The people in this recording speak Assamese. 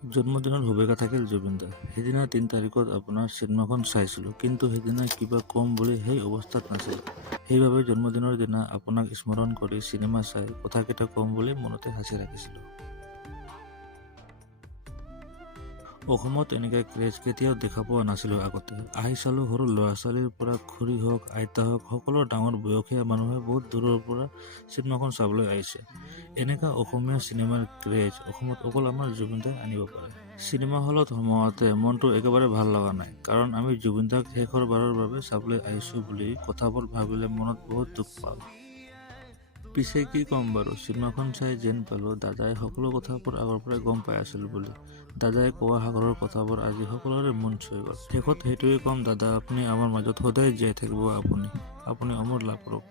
জন্মদিনৰ শুভেচ্ছা থাকিল জুবিনদাৰ। সেইদিনা ৩ তাৰিখত আপোনাৰ চিনেমাখন চাইছিলোঁ, কিন্তু সেইদিনা কিবা কম বুলি সেই অৱস্থাত নাছিল। সেইবাবে জন্মদিনৰ দিনা আপোনাক স্মৰণ কৰি চিনেমা চাই কথাকেইটা কম বুলি মনতে সাঁচি ৰাখিছিলোঁ। অসমত এনেকুৱা ক্ৰেজ কেতিয়াও দেখা পোৱা নাছিলোঁ আগতে। আহি চালোঁ সৰু ল'ৰা ছোৱালীৰ পৰা খুৰী হওক, আইতা হওক, সকলো ডাঙৰ বয়সীয়া মানুহে বহুত দূৰৰ পৰা চিনেমাখন চাবলৈ আহিছে। এনেকুৱা অসমীয়া চিনেমাৰ ক্ৰেজ অসমত অকল আমাৰ জুবিনদাই আনিব পাৰে। চিনেমা হলত সোমাওঁতে মনটো একেবাৰে ভাল লগা নাই, কাৰণ আমি জুবিনদাক শেষৰবাৰৰ বাবে চাবলৈ আহিছোঁ বুলি কথাবোৰ ভাবিলে মনত বহুত দুখ পাওঁ। পিছে কি ক'ম বাৰু, চিনেমাখন চাই যেন পালোঁ দাদাই সকলো কথাবোৰ আগৰ পৰাই গম পাই আছিল বুলি। দাদাই কোৱা সাগৰৰ কথাবোৰ আজি সকলোৰে মন চুই গ'ল। শেষত সেইটোৱে ক'ম, দাদা আপুনি আমাৰ মাজত সদায় জীয়াই থাকিব। আপুনি অমৰ লাভ কৰক।